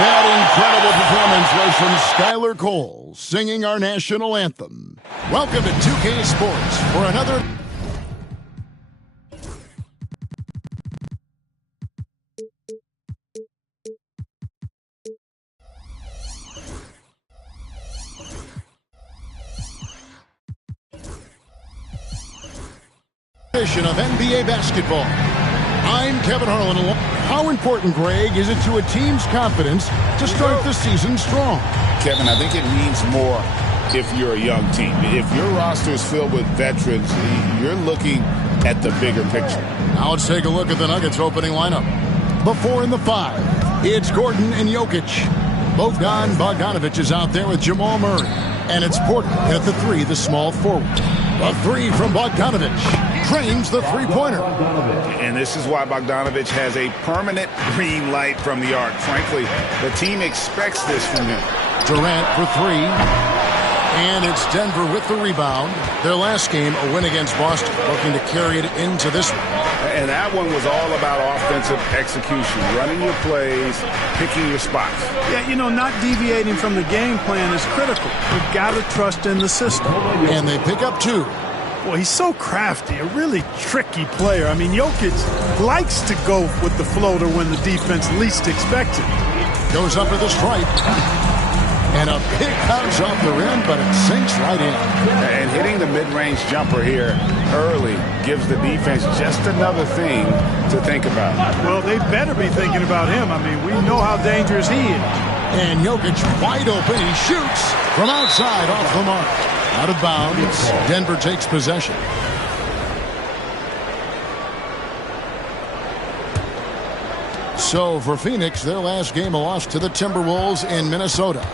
That incredible performance was from Skylar Cole, singing our national anthem. Welcome to 2K Sports for another edition of NBA basketball. I'm Kevin Harlan. How important, Greg, is it to a team's confidence to start the season strong? Kevin, I think it means more if you're a young team. If your roster is filled with veterans, you're looking at the bigger picture. Now let's take a look at the Nuggets opening lineup. The 4 and the 5. It's Gordon and Jokic. Bogdan Bogdanovic is out there with Jamal Murray. And it's Porter at the 3, the small forward. A 3 from Bogdanovic. Trains the three-pointer. And this is why Bogdanovic has a permanent green light from the arc. Frankly, the team expects this from him. Durant for 3. And it's Denver with the rebound. Their last game, a win against Boston, looking to carry it into this one. And that one was all about offensive execution, running your plays, picking your spots. Yeah, you know, not deviating from the game plan is critical. You've got to trust in the system. And they pick up 2. Boy, he's so crafty, a really tricky player. I mean, Jokic likes to go with the floater when the defense least expects it. Goes up to the stripe. And a big bounce off the rim, but it sinks right in. And hitting the mid-range jumper here early gives the defense just another thing to think about. Well, they better be thinking about him. I mean, we know how dangerous he is. And Jokic wide open. He shoots from outside off the mark. Out of bounds. Denver takes possession. So for Phoenix, their last game, a loss to the Timberwolves in Minnesota.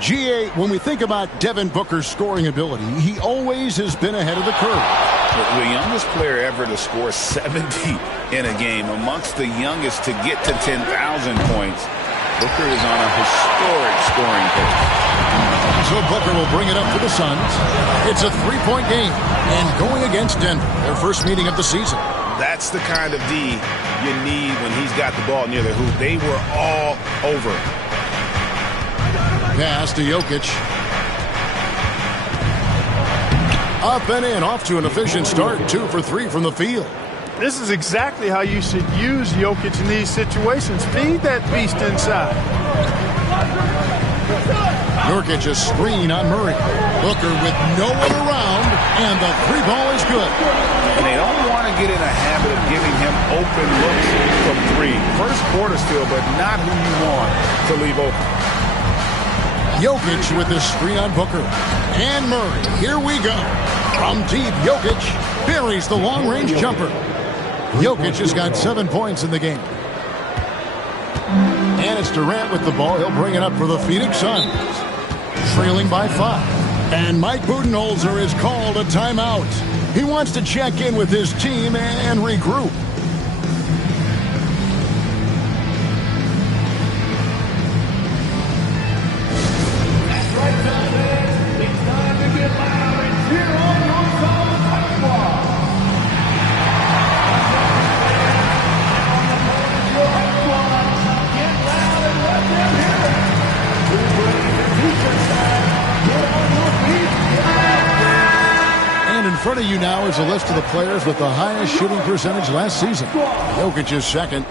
GA, when we think about Devin Booker's scoring ability, he always has been ahead of the curve. The youngest player ever to score 70 in a game, amongst the youngest to get to 10,000 points. Booker is on a historic scoring pace. So Booker will bring it up for the Suns. It's a 3-point game. And going against Denver, their first meeting of the season. That's the kind of D you need when he's got the ball near the hoop. They were all over it. Pass to Jokic. Up and in, off to an efficient start. 2 for 3 from the field. This is exactly how you should use Jokic in these situations. Feed that beast inside. Jokic a screen on Murray. Booker with no one around, and the 3-ball is good. And they don't want to get in a habit of giving him open looks from 3. First quarter still, but not who you want to leave open. Jokic with the screen on Booker. And Murray, here we go. From deep, Jokic buries the long-range jumper. Jokic has got 7 points in the game. And it's Durant with the ball. He'll bring it up for the Phoenix Suns. Trailing by 5. And Mike Budenholzer is called a timeout. He wants to check in with his team and regroup. In front of you now is a list of the players with the highest shooting percentage last season. Jokic is second.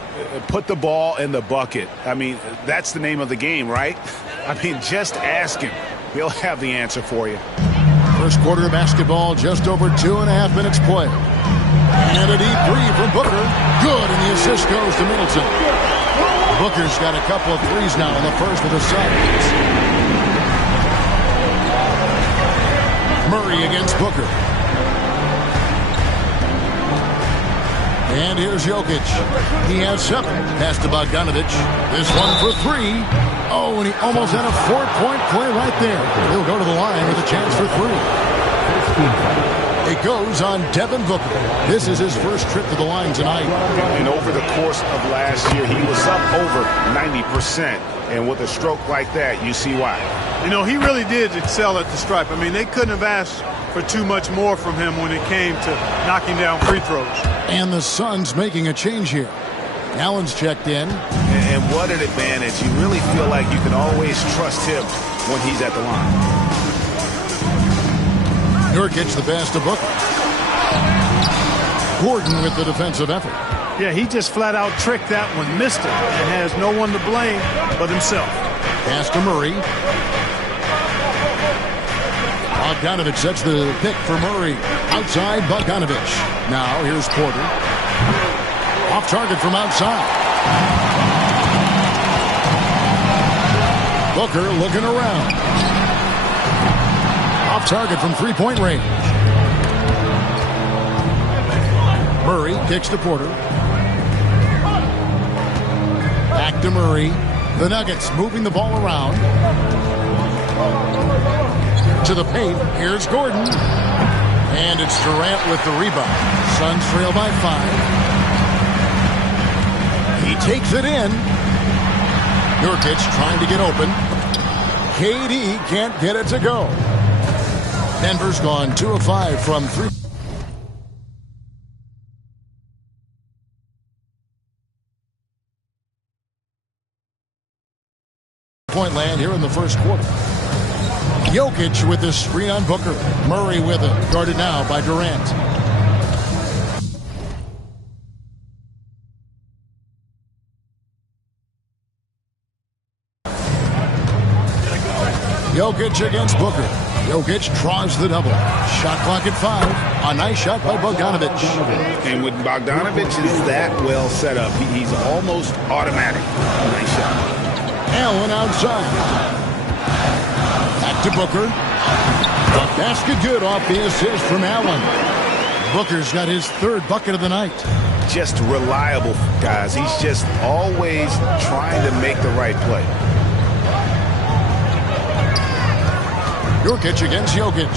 Put the ball in the bucket. I mean, that's the name of the game, right? I mean, just ask him. He'll have the answer for you. First quarter of basketball, just over 2.5 minutes played. And a deep 3 from Booker. Good, and the assist goes to Middleton. Booker's got a couple of threes now in the first with the Suns. Murray against Booker. And here's Jokic. He has 7. Pass to Bogdanovic. This one for 3. Oh, and he almost had a 4-point play right there. He'll go to the line with a chance for 3. It goes on Devin Booker. This is his first trip to the line tonight. And over the course of last year, he was up over 90%. And with a stroke like that, you see why. You know, he really did excel at the stripe. I mean, they couldn't have asked for too much more from him when it came to knocking down free throws. And the Suns making a change here. Allen's checked in. And what an advantage. You really feel like you can always trust him when he's at the line. Nurkic the pass to Booker. Gordon with the defensive effort. Yeah, he just flat out tricked that one, missed it, and has no one to blame but himself. Pass to Murray. Bogdanovich sets the pick for Murray. Outside Bogdanovich. Now here's Porter. Off target from outside. Booker looking around. Off target from three-point range. Murray kicks to Porter. Back to Murray. The Nuggets moving the ball around. To the paint. Here's Gordon. And it's Durant with the rebound. Suns trail by 5. He takes it in. Nurkic trying to get open. KD can't get it to go. Denver's gone 2 of 5 from 3. Point land here in the first quarter. Jokic with the screen on Booker. Murray with it. Guarded now by Durant. Jokic against Booker. Jokic draws the double. Shot clock at 5. A nice shot by Bogdanovich. And with Bogdanovich is that well set up, he's almost automatic. Nice shot. Allen outside. Back to Booker. Basket good off the assist from Allen. Booker's got his 3rd bucket of the night. Just reliable, guys. He's just always trying to make the right play. Nurkic against Jokic.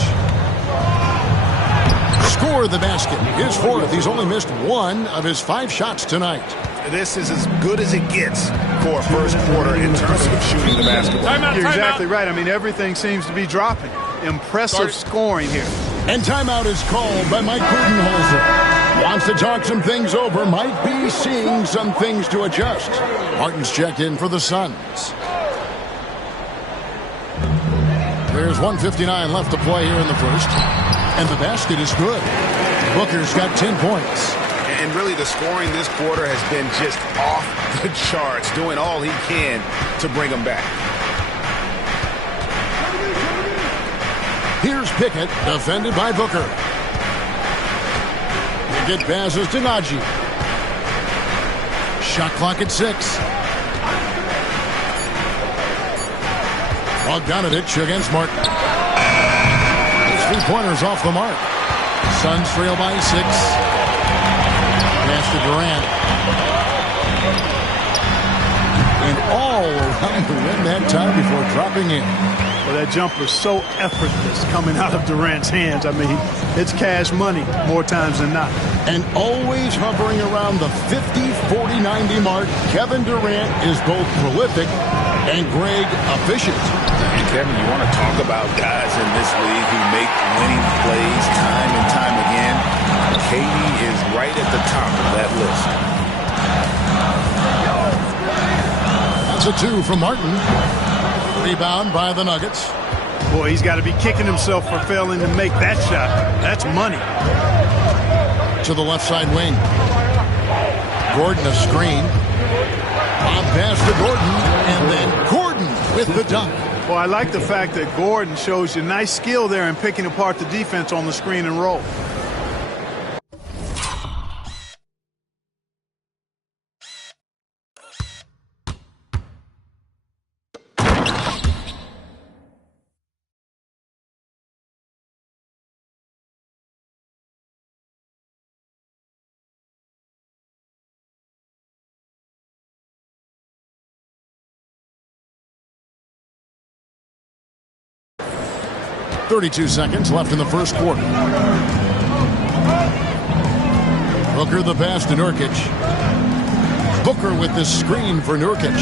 Score the basket. His 4th. He's only missed 1 of his 5 shots tonight. This is as good as it gets for a first quarter in terms of shooting the basketball. You're exactly right. I mean, everything seems to be dropping. Impressive scoring here. And timeout is called by Mike Budenholzer. Wants to talk some things over. Might be seeing some things to adjust. Martin's checked in for the Suns. There's 1:59 left to play here in the first. And the basket is good. Booker's got 10 points. And really the scoring this quarter has been just off the charts, doing all he can to bring them back. Here's Pickett, defended by Booker. Pickett passes to Najee. Shot clock at 6. Bogdanovich against Martin. His 3-pointers off the mark. Suns trail by 6. Pass to Durant. And all around the rim that time before dropping in. Well, that jumper's so effortless coming out of Durant's hands. I mean, it's cash money more times than not. And always hovering around the 50, 40, 90 mark, Kevin Durant is both prolific and Greg efficient. And Kevin, you want to talk about guys in this league who make winning plays time and time again. KD is right at the top of that list. That's a 2 from Martin. Rebound by the Nuggets. Boy, he's got to be kicking himself for failing to make that shot. That's money. To the left side wing. Gordon a screen. Bob pass to Gordon. And then Gordon with the dunk. Well, I like the fact that Gordon shows you nice skill there in picking apart the defense on the screen and roll. .32 seconds left in the first quarter. Booker the pass to Nurkic. Booker with the screen for Nurkic.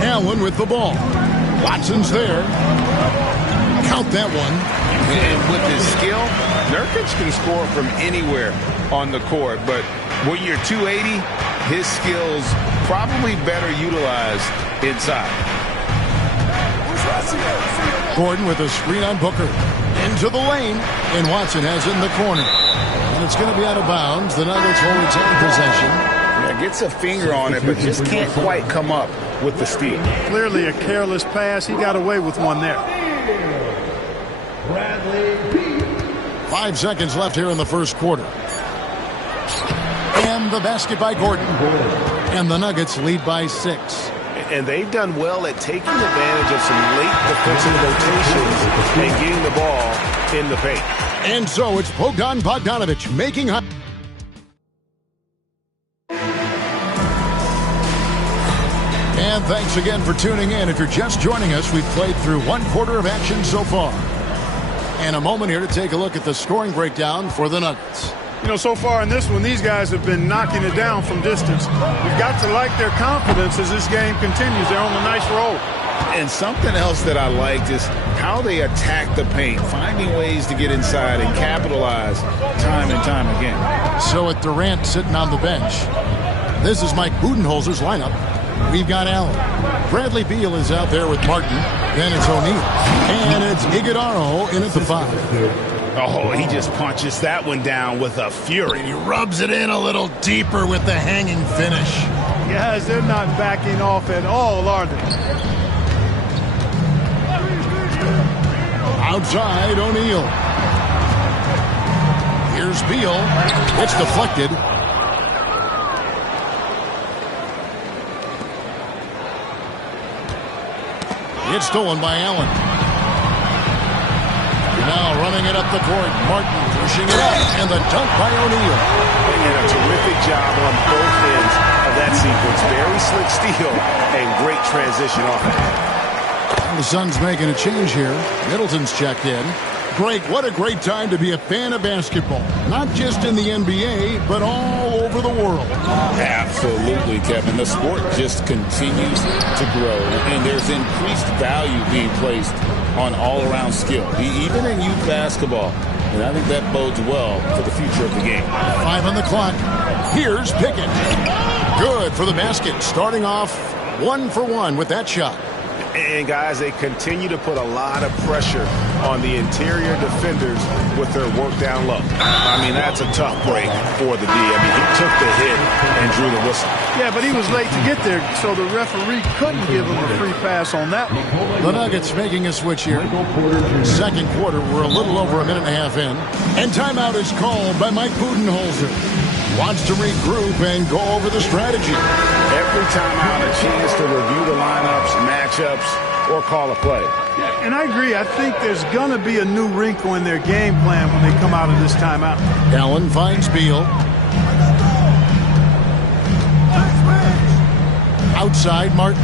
Allen with the ball. Watson's there. Count that one. And with his skill, Nurkic can score from anywhere on the court, but When you're 280, his skills probably better utilized inside. Gordon with a screen on Booker. Into the lane, and Watson has it in the corner. And it's going to be out of bounds. The Nuggets will retain possession. Yeah, gets a finger on it, but just can't quite come up with the steal. Clearly a careless pass. He got away with one there. 5 seconds left here in the first quarter. And the basket by Gordon. And the Nuggets lead by 6. And they've done well at taking advantage of some late defensive rotations and getting the ball in the paint. And so it's Bogdan Bogdanović making high. And thanks again for tuning in. If you're just joining us, we've played through 1 quarter of action so far. And a moment here to take a look at the scoring breakdown for the Nuggets. You know, so far in this one, these guys have been knocking it down from distance. You've got to like their confidence as this game continues. They're on a nice roll. And something else that I liked is how they attack the paint, finding ways to get inside and capitalize time and time again. So with Durant sitting on the bench, this is Mike Budenholzer's lineup. We've got Allen. Bradley Beal is out there with Martin. Then it's O'Neal. And it's Iguodala in at the 5. Oh, he just punches that one down with a fury. And he rubs it in a little deeper with the hanging finish. Guys, they're not backing off at all, are they? Outside, O'Neal. Here's Beal. It's deflected. It's stolen by Allen. Now running it up the court. Martin pushing it up. And the dunk by O'Neal. And a terrific job on both ends of that sequence. Very slick steal and great transition offense. And the Suns making a change here. Middleton's checked in. Greg, what a great time to be a fan of basketball. Not just in the NBA, but all over the world. Absolutely, Kevin. The sport just continues to grow, and there's increased value being placed on all-around skill, even in youth basketball. And I think that bodes well for the future of the game. 5 on the clock. Here's Pickett. Good for the basket. Starting off 1 for 1 with that shot. And, guys, they continue to put a lot of pressure on the interior defenders with their work down low. I mean, that's a tough break for the D. I mean, he took the hit and drew the whistle. Yeah, but he was late to get there, so the referee couldn't give him a free pass on that one. The Nuggets making a switch here. Second quarter, we're a little over a minute and a half in. And timeout is called by Mike Budenholzer. Wants to regroup and go over the strategy. Every timeout, a chance to review the lineups, matchups, or call a play. Yeah, and I agree. I think there's going to be a new wrinkle in their game plan when they come out of this timeout. Allen finds Beal. Outside, Martin.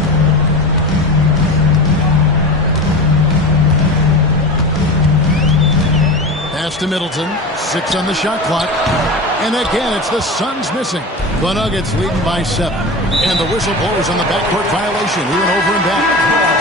Pass to Middleton. 6 on the shot clock. And again, it's the Suns missing. The Nuggets leading by 7. And the whistle blows on the backcourt violation. He went over and back.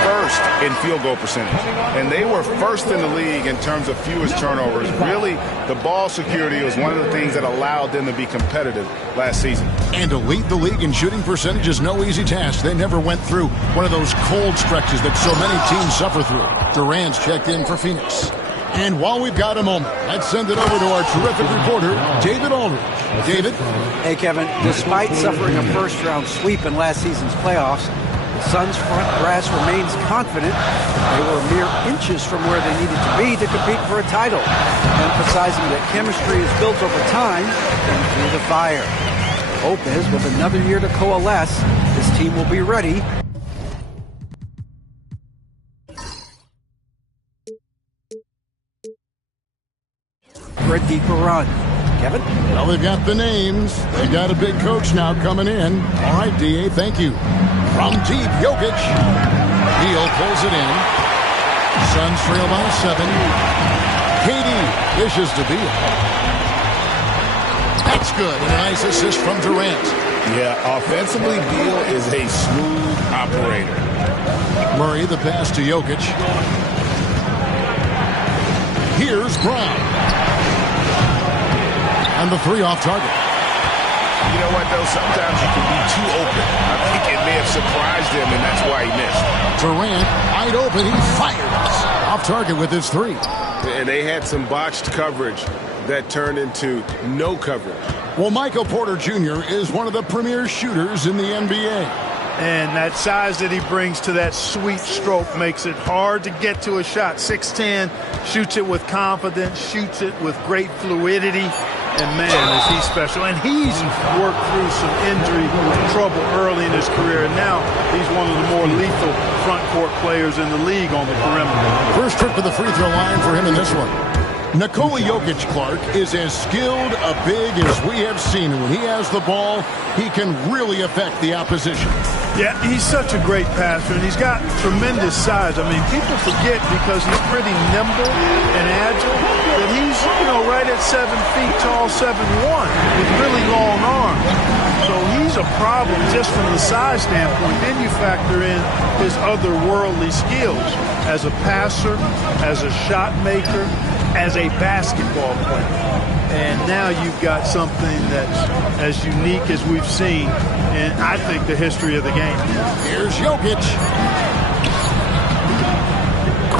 First in field goal percentage. And they were first in the league in terms of fewest turnovers. Really, the ball security was one of the things that allowed them to be competitive last season. And to lead the league in shooting percentage is no easy task. They never went through one of those cold stretches that so many teams suffer through. Durant's checked in for Phoenix. And while we've got a moment, let's send it over to our terrific reporter, David Aldridge. David? Hey, Kevin. Despite suffering a first-round sweep in last season's playoffs, the Suns' front brass remains confident they were mere inches from where they needed to be to compete for a title, emphasizing that chemistry is built over time and through the fire. Hope is, with another year to coalesce, this team will be ready for a deeper run. Kevin? Well, they've got the names. They've got a big coach now coming in. All right, D.A., thank you. From deep, Jokic. Beal pulls it in. Suns trail by 7. KD dishes to Beal. That's good. And a nice assist from Durant. Yeah, offensively, Beal is a smooth operator. Murray, the pass to Jokic. Here's Brown. And the 3 off target. You know what, though? Sometimes you can be too open. I think it may have surprised him, and that's why he missed. Durant, wide open, he fires. Off target with his three. And they had some botched coverage that turned into no coverage. Well, Michael Porter Jr. is one of the premier shooters in the NBA. And that size that he brings to that sweet stroke makes it hard to get to a shot. 6'10", shoots it with confidence, shoots it with great fluidity. And, man, is he special. And he's worked through some injury trouble early in his career. And now he's one of the more lethal front court players in the league on the perimeter. First trip to the free throw line for him in this one. Nikola Jokic, Clark, is as skilled a big as we have seen. When he has the ball, he can really affect the opposition. Yeah, he's such a great passer, and he's got tremendous size. I mean, people forget because he's pretty nimble and agile that he's, right at 7 feet tall, 7'1", with really long arms. So he's a problem just from the size standpoint. Then you factor in his otherworldly skills as a passer, as a shot maker, as a basketball player. And now you've got something that's as unique as we've seen in, I think, the history of the game. Here's Jokic.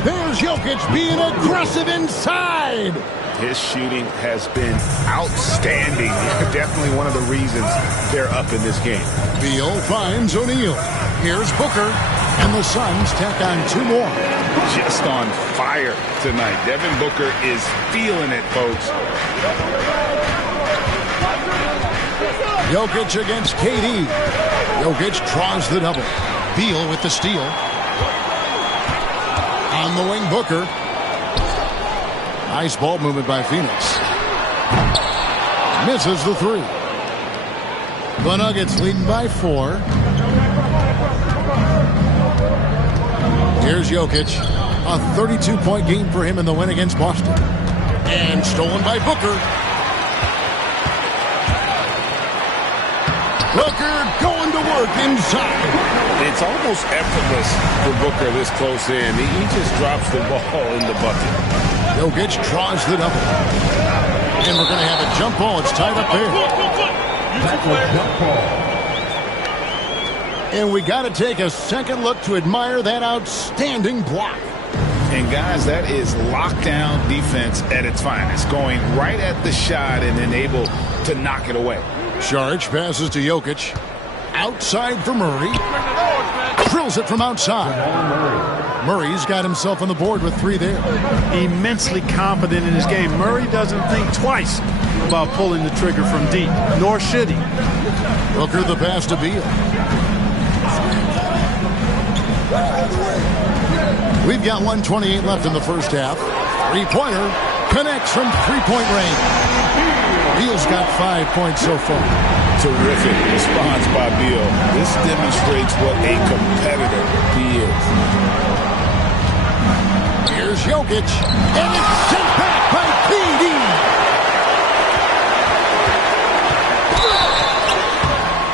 There's Jokic being aggressive inside. His shooting has been outstanding. Definitely one of the reasons they're up in this game. Beal finds O'Neal. Here's Booker. And the Suns tack on 2 more. Just on fire tonight. Devin Booker is feeling it, folks. Jokic against KD. Jokic draws the double. Beal with the steal. On the wing, Booker. Nice ball movement by Phoenix. Misses the 3. The Nuggets leading by 4. Here's Jokic. A 32-point game for him in the win against Boston. And stolen by Booker. Booker going to work inside. It's almost effortless for Booker this close in. He just drops the ball in the bucket. Jokic draws the double. And we're going to have a jump ball. It's tied up there. That's a jump ball. And we got to take a second look to admire that outstanding block. And, guys, that is lockdown defense at its finest. Going right at the shot and then able to knock it away. Charge passes to Jokic. Outside for Murray. Drills it from outside. Murray's got himself on the board with 3 there. Immensely confident in his game. Murray doesn't think twice about pulling the trigger from deep, nor should he. Booker the pass to Beal. We've got 1:28 left in the first half. 3-pointer connects from 3-point range. Beal's got 5 points so far. Terrific response by Beal. This demonstrates what a competitor he is. Here's Jokic. And it's sent back by KD.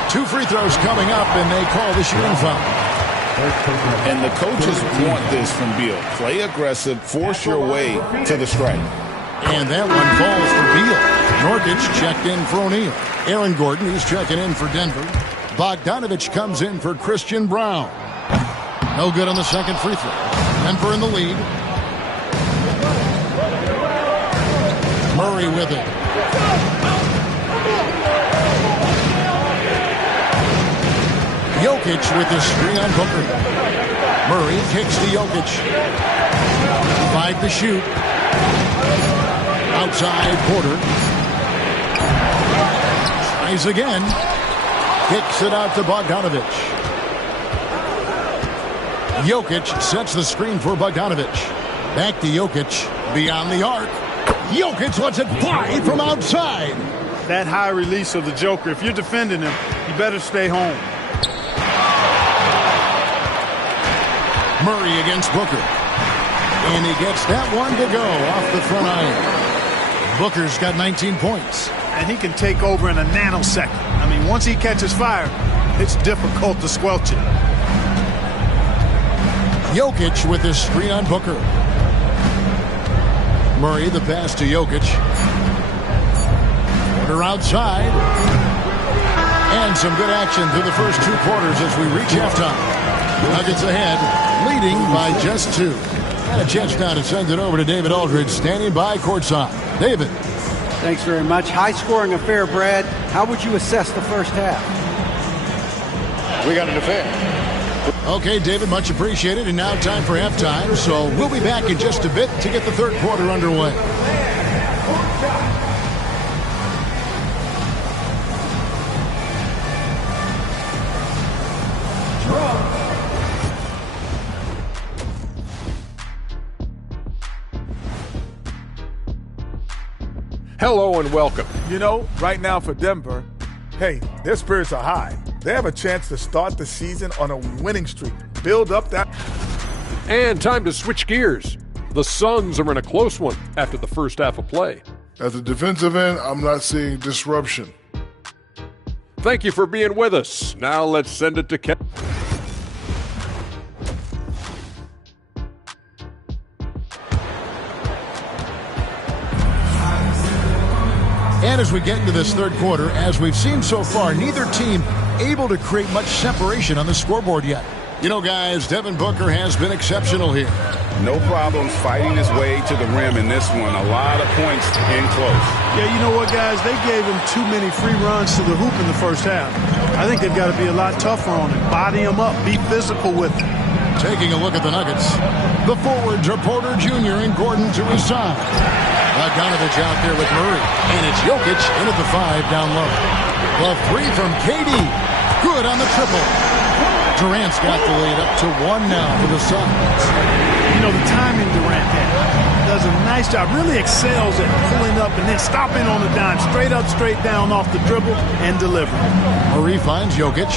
Two free throws coming up, and they call the shooting foul. And the coaches want this from Beal. Play aggressive, force your way to the strike. And that one falls for Beal. Nurkic checked in for O'Neal. Aaron Gordon, he's checking in for Denver. Bogdanovich comes in for Christian Brown. No good on the second free throw. Denver in the lead. Murray with it. Jokic with the screen on Booker. Murray kicks to Jokic. 5 to shoot. Outside Porter. Tries again. Kicks it out to Bogdanovich. Jokic sets the screen for Bogdanovich. Back to Jokic. Beyond the arc. Jokic lets it fly from outside. That high release of the Joker, if you're defending him, you better stay home. Murray against Booker. And he gets that one to go off the front iron. Booker's got 19 points. And he can take over in a nanosecond. I mean, once he catches fire, it's difficult to squelch it. Jokic with his screen on Booker. Murray the pass to Jokic. Porter outside. And some good action through the first 2 quarters as we reach halftime. Nuggets ahead, leading by just 2. And a chance now to send it over to David Aldridge, standing by courtside. David. Thanks very much. High-scoring affair, Brad. How would you assess the first half? We got an affair. Okay, David, much appreciated. And now time for halftime. So we'll be back in just a bit to get the third quarter underway. Hello and welcome. You know, right now for Denver, hey, their spirits are high. They have a chance to start the season on a winning streak. Build up that. And time to switch gears. The Suns are in a close one after the first half of play. At the defensive end, I'm not seeing disruption. Thank you for being with us. Now let's send it to Kevin. And as we get into this third quarter, as we've seen so far, neither team able to create much separation on the scoreboard yet. You know, guys, Devin Booker has been exceptional here. No problems fighting his way to the rim in this one. A lot of points in close. Yeah, you know what, guys? They gave him too many free runs to the hoop in the first half. I think they've got to be a lot tougher on him. Body him up. Be physical with him. Taking a look at the Nuggets. The forwards are Porter Jr. and Gordon to his side. Bogdanovich out there with Murray. And it's Jokic in at the 5 down low. The 3 from KD. Good on the triple. Durant's got the lead up to 1 now for the Suns. You know, the timing Durant does a nice job. Really excels at pulling up and then stopping on the dime. Straight up, straight down off the dribble and delivering. Murray finds Jokic.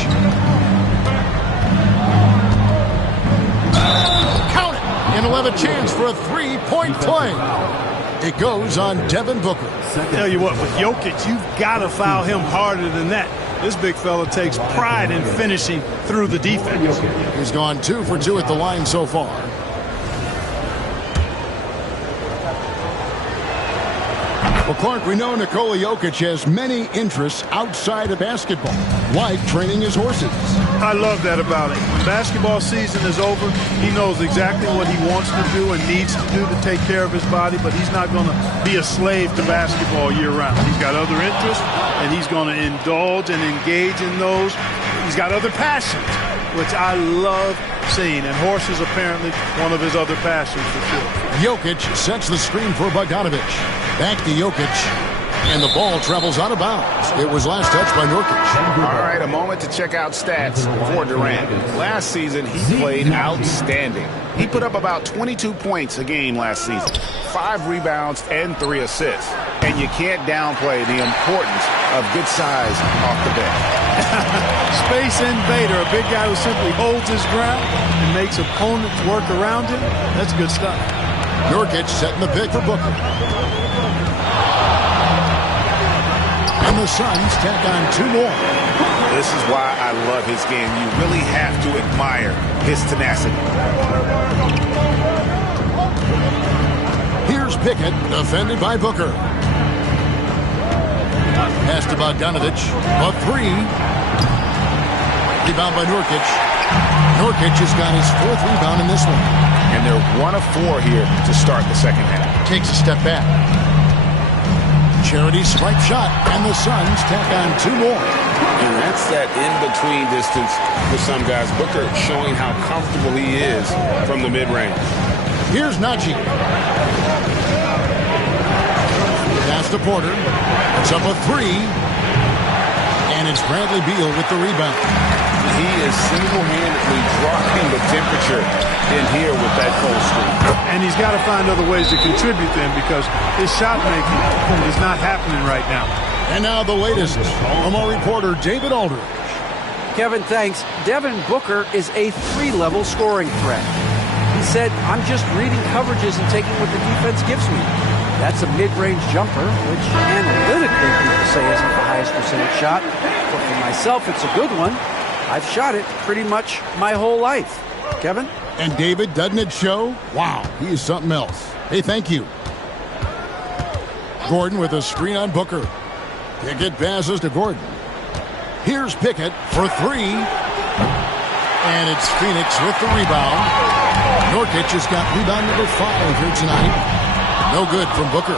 Count it. And he'll have a chance for a 3-point play. It goes on Devin Booker. Tell you what, with Jokic, you've got to foul him harder than that. This big fella takes pride in finishing through the defense. He's gone 2 for 2 at the line so far. Well, Clark, we know Nikola Jokic has many interests outside of basketball, like training his horses. I love that about him. When basketball season is over, he knows exactly what he wants to do and needs to do to take care of his body, but he's not going to be a slave to basketball year-round. He's got other interests, and he's going to indulge and engage in those. He's got other passions, which I love seeing, and horses apparently one of his other passions for sure. Jokic sets the screen for Bogdanovich. Back to Jokic, and the ball travels out of bounds. It was last touched by Nurkic. All right, a moment to check out stats for Durant. Last season, he played outstanding. He put up about 22 points a game last season, 5 rebounds and 3 assists. And you can't downplay the importance of good size off the bench. Space invader, a big guy who simply holds his ground and makes opponents work around him. That's good stuff. Nurkic setting the pick for Booker. And the Suns tack on 2 more. This is why I love his game. You really have to admire his tenacity. Here's Pickett, defended by Booker. Pass to Bogdanovich. A 3. Rebound by Nurkic. Nurkic has got his 4th rebound in this one. And they're 1 of 4 here to start the second half. Takes a step back. Charity swipe shot, and the Suns tack on 2 more. And that's that in-between distance for some guys. Booker showing how comfortable he is from the mid-range. Here's Najee. Pass to Porter. It's up a 3. And it's Bradley Beal with the rebound. He is single-handedly dropping the temperature in here with that cold streak. And he's got to find other ways to contribute then, because his shot making is not happening right now. And now the latest from our reporter, David Aldridge. Kevin, thanks. Devin Booker is a 3-level scoring threat. He said, I'm just reading coverages and taking what the defense gives me. That's a mid-range jumper, which analytically people say isn't the highest percentage shot. But for myself, it's a good one. I've shot it pretty much my whole life. Kevin? And David, doesn't it show? Wow, he is something else. Hey, thank you. Gordon with a screen on Booker. Pickett passes to Gordon. Here's Pickett for three. And it's Phoenix with the rebound. Nurkic has got rebound number 5 here tonight. No good from Booker.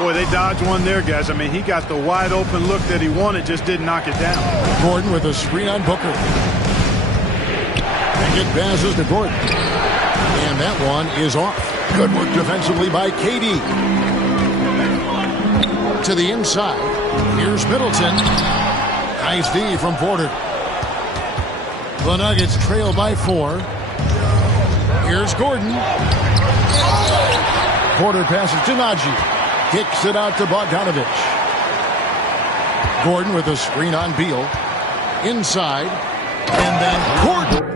Boy, they dodged one there, guys. I mean, he got the wide open look that he wanted, just didn't knock it down. Gordon with a screen on Booker. And it passes to Gordon. And that one is off. Good work defensively by KD. To the inside. Here's Middleton. Nice D from Porter. The Nuggets trail by 4. Here's Gordon. Porter passes to Najee. Kicks it out to Bogdanovich. Gordon with a screen on Beal. Inside. And then Gordon.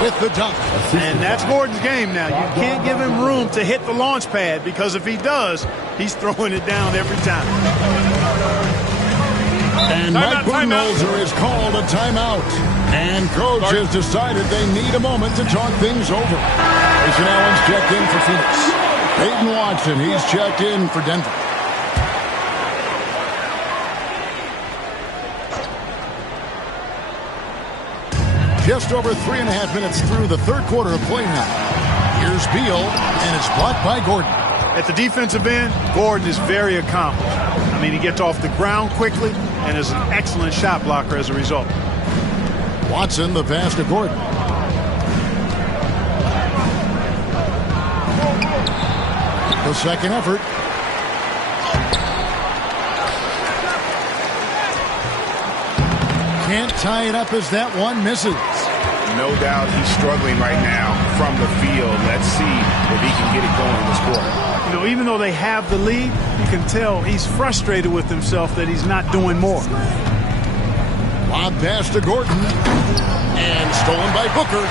With the dunk. And that's Gordon's game now. You can't give him room to hit the launch pad, because if he does, he's throwing it down every time. And Mike Budenholzer has called a timeout. And coach has decided they need a moment to talk things over. Grayson Allen's checked in for Phoenix. Peyton Watson, he's checked in for Denver. Just over 3.5 minutes through the third quarter of play now. Here's Beal, and it's blocked by Gordon. At the defensive end, Gordon is very accomplished. I mean, he gets off the ground quickly and is an excellent shot blocker as a result. Watson, the pass to Gordon. The second effort. Can't tie it up as that one misses. No doubt he's struggling right now from the field. Let's see if he can get it going this quarter. You know, even though they have the lead, you can tell he's frustrated with himself that he's not doing more. Lob pass to Gordon. And stolen by Booker.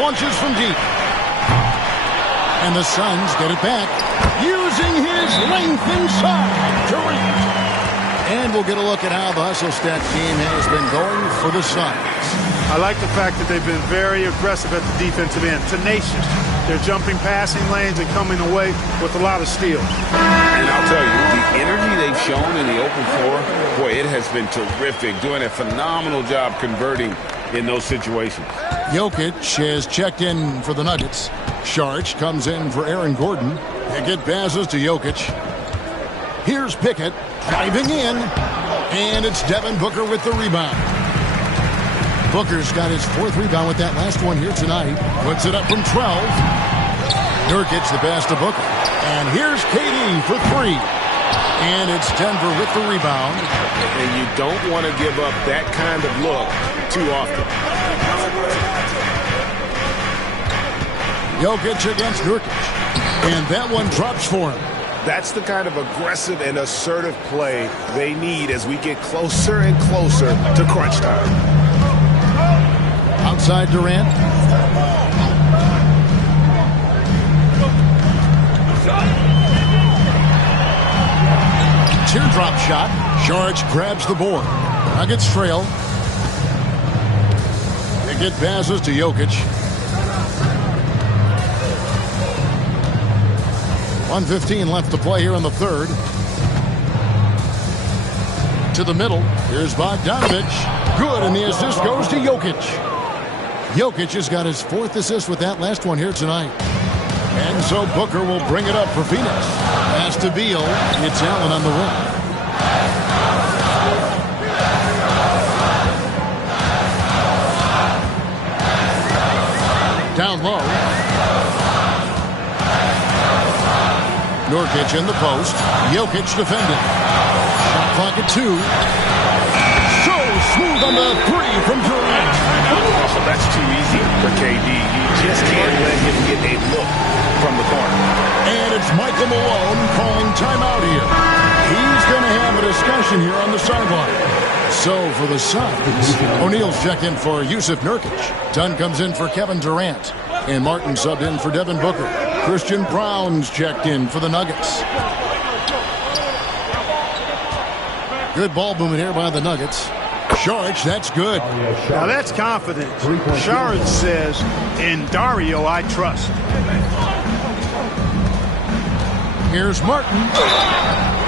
Launches from deep. And the Suns get it back. Using his length inside. Durant. And we'll get a look at how the hustle stat team has been going for the Suns. I like the fact that they've been very aggressive at the defensive end. Tenacious. They're jumping passing lanes and coming away with a lot of steals. And I'll tell you, the energy they've shown in the open floor, boy, it has been terrific. Doing a phenomenal job converting in those situations. Jokic has checked in for the Nuggets. Sharch comes in for Aaron Gordon. Pickett passes to Jokic. Here's Pickett driving in. And it's Devin Booker with the rebound. Booker's got his 4th rebound with that last one here tonight. Puts it up from 12. Nurkic the pass to Booker. And here's KD for 3. And it's Denver with the rebound. And you don't want to give up that kind of look too often. Jokic against Nurkic. And that one drops for him. That's the kind of aggressive and assertive play they need as we get closer and closer to crunch time. Outside Durant. Teardrop shot. Sharch grabs the board. Nuggets trail. They get passes to Jokic. 1:15 left to play here in the third. To the middle. Here's Bogdanovich. Good, and the assist goes to Jokic. Jokic has got his 4th assist with that last one here tonight. And so Booker will bring it up for Phoenix. Pass to Beal. It's Allen on the run. Down low. Nurkic in the post. Jokic defending. Shot clock at 2. So smooth on the 3 from Durant. So that's too easy for KD. You just can't let him get a look from the corner. And it's Michael Malone calling timeout here. He's going to have a discussion here on the sideline. So for the Suns, O'Neal's checked in for Yusuf Nurkic. Dunn comes in for Kevin Durant. And Martin subbed in for Devin Booker. Christian Brown's checked in for the Nuggets. Good ball movement here by the Nuggets. Saric, that's good. Now that's confidence. Saric says, in Dario, I trust. Here's Martin.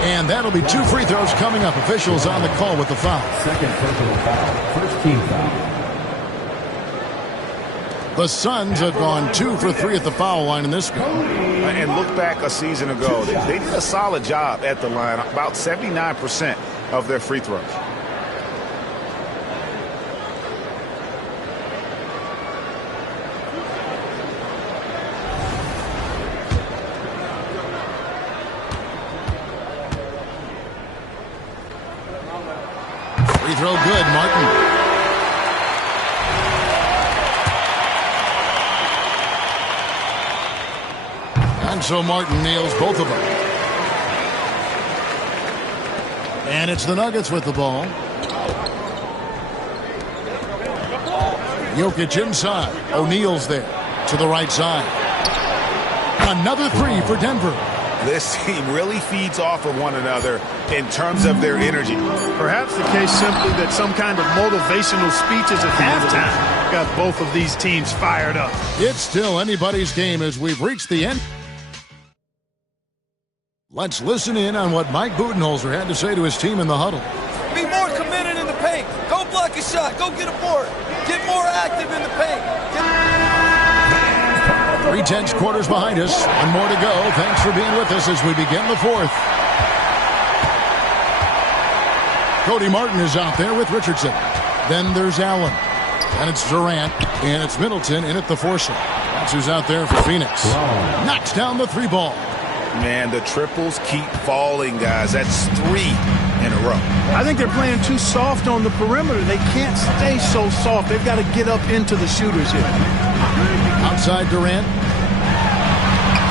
And that'll be 2 free throws coming up. Officials on the call with the foul. Second personal foul. First team foul. The Suns have gone 2 for 3 at the foul line in this one. And look back a season ago. They did a solid job at the line. About 79% of their free throws. Free throw good, Martin. And so Martin nails both of them. And it's the Nuggets with the ball. Jokic inside. O'Neal's there to the right side. Another 3 for Denver. This team really feeds off of one another in terms of their energy. Perhaps the case simply that some kind of motivational speeches at halftime got both of these teams fired up. It's still anybody's game as we've reached the end. Let's listen in on what Mike Budenholzer had to say to his team in the huddle. Be more committed in the paint. Go block a shot. Go get a board. Get more active in the paint. 3 quarters behind us. One more to go. Thanks for being with us as we begin the 4th. Cody Martin is out there with Richardson. Then there's Allen. And it's Durant. And it's Middleton in at the 4 slot. That's who's out there for Phoenix. Knocks down the 3 ball. Man, the triples keep falling, guys. That's 3 in a row. I think they're playing too soft on the perimeter. They can't stay so soft. They've got to get up into the shooters here. Outside Durant.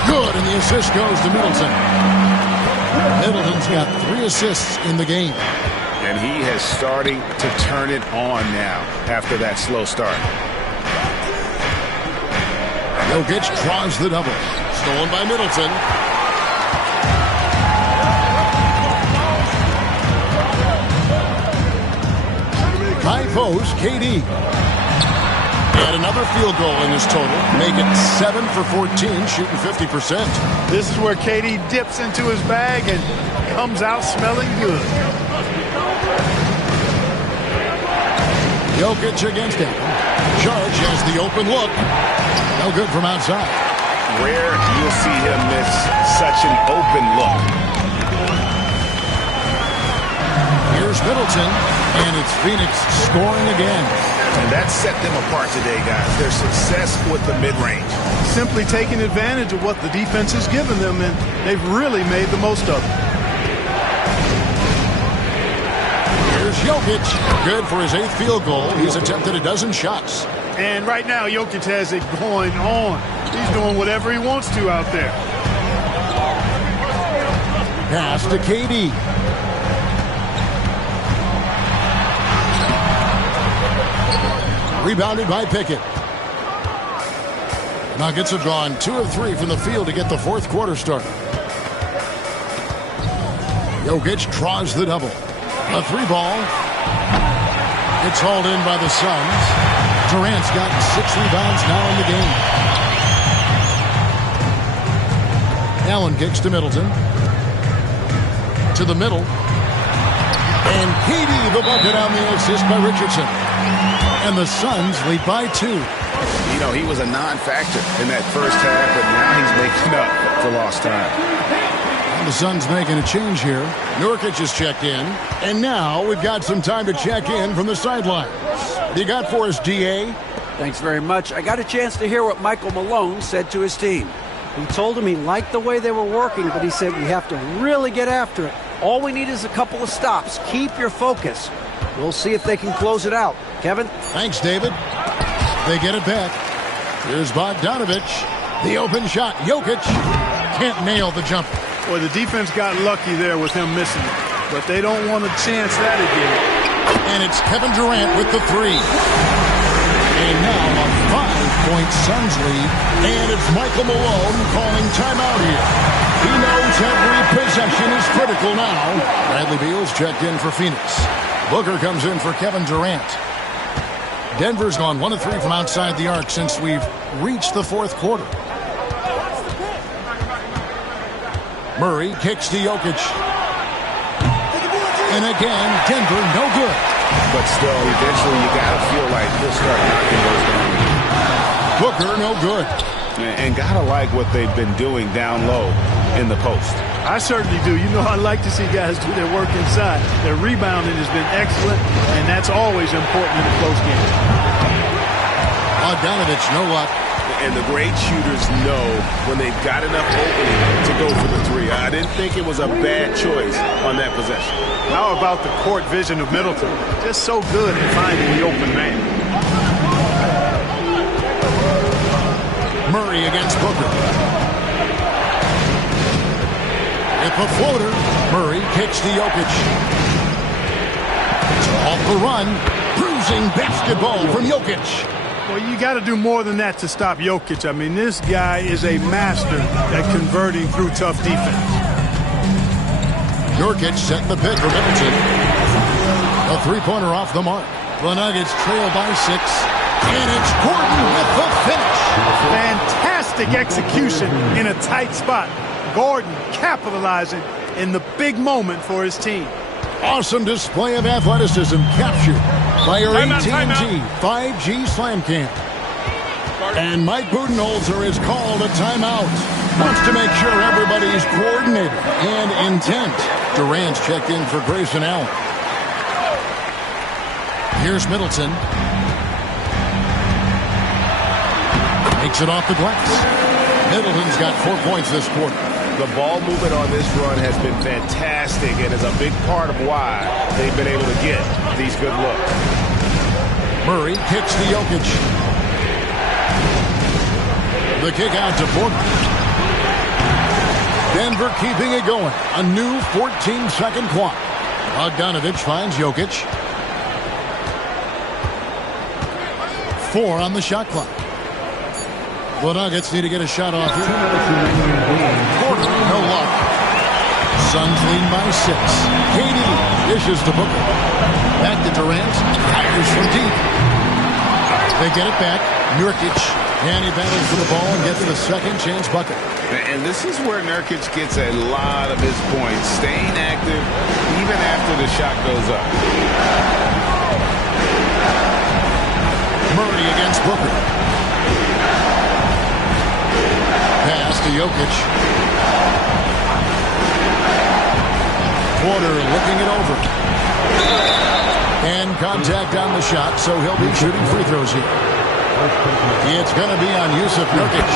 Good, and the assist goes to Middleton. Middleton's got 3 assists in the game. And he is starting to turn it on now after that slow start. Jokic draws the double. Stolen by Middleton. High post, KD. And another field goal in his total. Make it 7 for 14, shooting 50%. This is where KD dips into his bag and comes out smelling good. Jokic against him. Charge has the open look. No good from outside. Rare you'll see him miss such an open look. Here's Middleton, and it's Phoenix scoring again. And that set them apart today, guys. Their success with the mid-range. Simply taking advantage of what the defense has given them, and they've really made the most of it. Here's Jokic. Good for his 8th field goal. He's attempted a dozen shots. And right now, Jokic has it going on. He's doing whatever he wants to out there. Pass to KD. Rebounded by Pickett. Nuggets have gone 2 of 3 from the field to get the 4th quarter started. Jokic draws the double. A 3 ball. It's hauled in by the Suns. Durant's got 6 rebounds now in the game. Allen kicks to Middleton. To the middle. And KD the bucket on the assist by Richardson. And the Suns lead by 2. You know, he was a non-factor in that first half, but now he's making up for lost time. And the Suns making a change here. Nurkic has checked in. And now we've got some time to check in from the sidelines. What do you got for us, DA? Thanks very much. I got a chance to hear what Michael Malone said to his team. He told him he liked the way they were working, but he said we have to really get after it. All we need is a couple of stops. Keep your focus. We'll see if they can close it out. Kevin? Thanks, David. They get it back. Here's Bogdanovich. The open shot. Jokic can't nail the jumper. Well, the defense got lucky there with him missing it, but they don't want to chance that again. And it's Kevin Durant with the 3. And now a 6-point Suns lead. And it's Michael Malone calling timeout here. He knows every possession is critical now. Bradley Beal's checked in for Phoenix. Booker comes in for Kevin Durant. Denver's gone 1 of 3 from outside the arc since we've reached the fourth quarter. Murray kicks to Jokic. And again, Denver no good. But still, eventually you got to feel like he'll start knocking those down. Booker no good. And got to like what they've been doing down low in the post. I certainly do. You know, I like to see guys do their work inside. Their rebounding has been excellent, and that's always important in a close game. Bogdanovich, no luck. And the great shooters know when they've got enough opening to go for the three. I didn't think it was a bad choice on that possession. How about the court vision of Middleton? Just so good at finding the open man. Murray against Booker. With the floater, Murray kicks to Jokic. Off the run, bruising basketball from Jokic. Well, you got to do more than that to stop Jokic. I mean, this guy is a master at converting through tough defense. Jokic setting the pick for Middleton. A three-pointer off the mark. The Nuggets trail by 6. And it's Gordon with the finish. Fantastic execution in a tight spot. Gordon capitalizing in the big moment for his team. Awesome display of athleticism captured by our AT&T 5G Slam Cam. And Mike Budenholzer has called a timeout. Wants to make sure everybody's coordinated and intent. Durant's checked in for Grayson Allen. Here's Middleton. Makes it off the glass. Middleton's got 4 points this quarter. The ball movement on this run has been fantastic and is a big part of why they've been able to get these good looks. Murray kicks to Jokic. The kick out to Porter. Denver keeping it going. A new 14-second clock. Bogdanovich finds Jokic. 4 on the shot clock. The Nuggets need to get a shot off here. Porter, no luck. Suns lead by 6. KD dishes to Booker. Back to Durant. Fires from deep. They get it back. Nurkic. And he battles for the ball and gets the second chance bucket. And this is where Nurkic gets a lot of his points. Staying active even after the shot goes up. Murray against Booker. Pass to Jokic. Porter looking it over. And contact on the shot, so he'll be shooting free throws here. It's going to be on Yusuf Nurkic.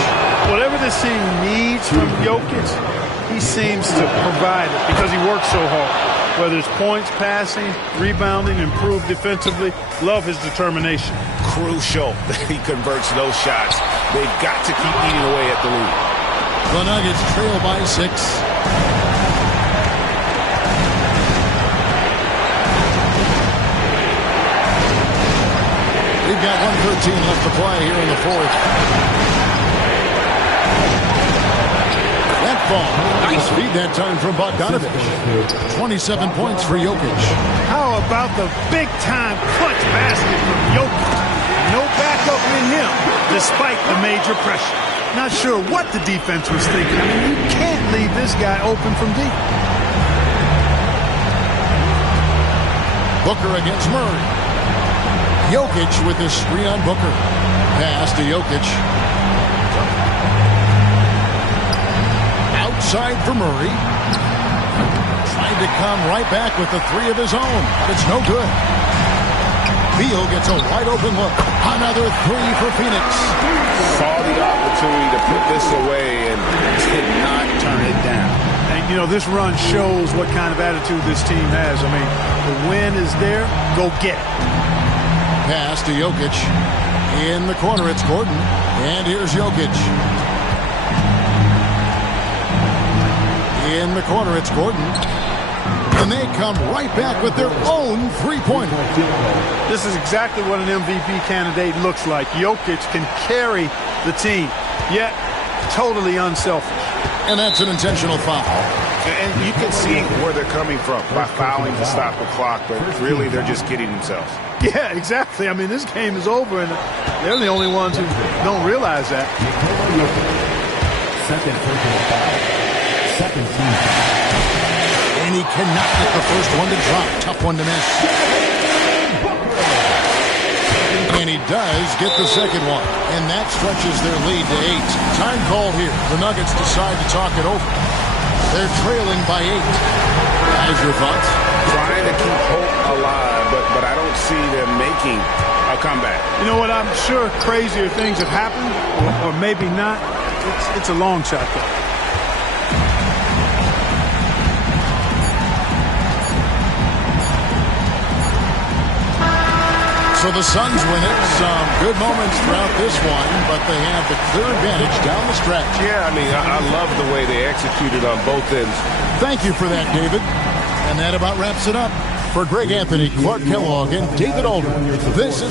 Whatever this team needs from Jokic, he seems to provide it because he works so hard. Whether it's points, passing, rebounding, improved defensively, love his determination. Crucial that he converts those shots. They've got to keep eating away at the lead. The Nuggets trail by 6. We've got 1:13 left to play here in the fourth. That ball. Nice feed that time from Bogdanovich. 27 points for Jokic. How about the big-time clutch basket from Jokic? No backup in him, despite the major pressure. Not sure what the defense was thinking. I mean, you can't leave this guy open from deep. Booker against Murray. Jokic with this screen on Booker. Pass to Jokic. Outside for Murray. Trying to come right back with the 3 of his own, but it's no good. Beal gets a wide open look. Another 3 for Phoenix. Saw the opportunity to put this away and did not turn it down. And, you know, this run shows what kind of attitude this team has. I mean, the win is there. Go get it. Pass to Jokic. In the corner, it's Gordon. And here's Jokic. In the corner, it's Gordon. And they come right back with their own three-pointer. This is exactly what an MVP candidate looks like. Jokic can carry the team, yet totally unselfish. And that's an intentional foul. And you can see where they're coming from by fouling to stop the clock, but really they're just kidding themselves. Yeah, exactly. I mean, this game is over, and they're the only ones who don't realize that. Second personal foul. Second team foul. And he cannot get the first one to drop. Tough one to miss. And he does get the second one. And that stretches their lead to 8. Time called here. The Nuggets decide to talk it over. They're trailing by 8. Guys, your thoughts? Trying to keep hope alive, but I don't see them making a comeback. You know what? I'm sure crazier things have happened, or maybe not. It's a long shot, though. So the Suns win it. Some good moments throughout this one, but they have the clear advantage down the stretch. Yeah, I mean, I love the way they executed on both ends. Thank you for that, David. And that about wraps it up. For Greg Anthony, Clark Kellogg, and David Aldridge, this is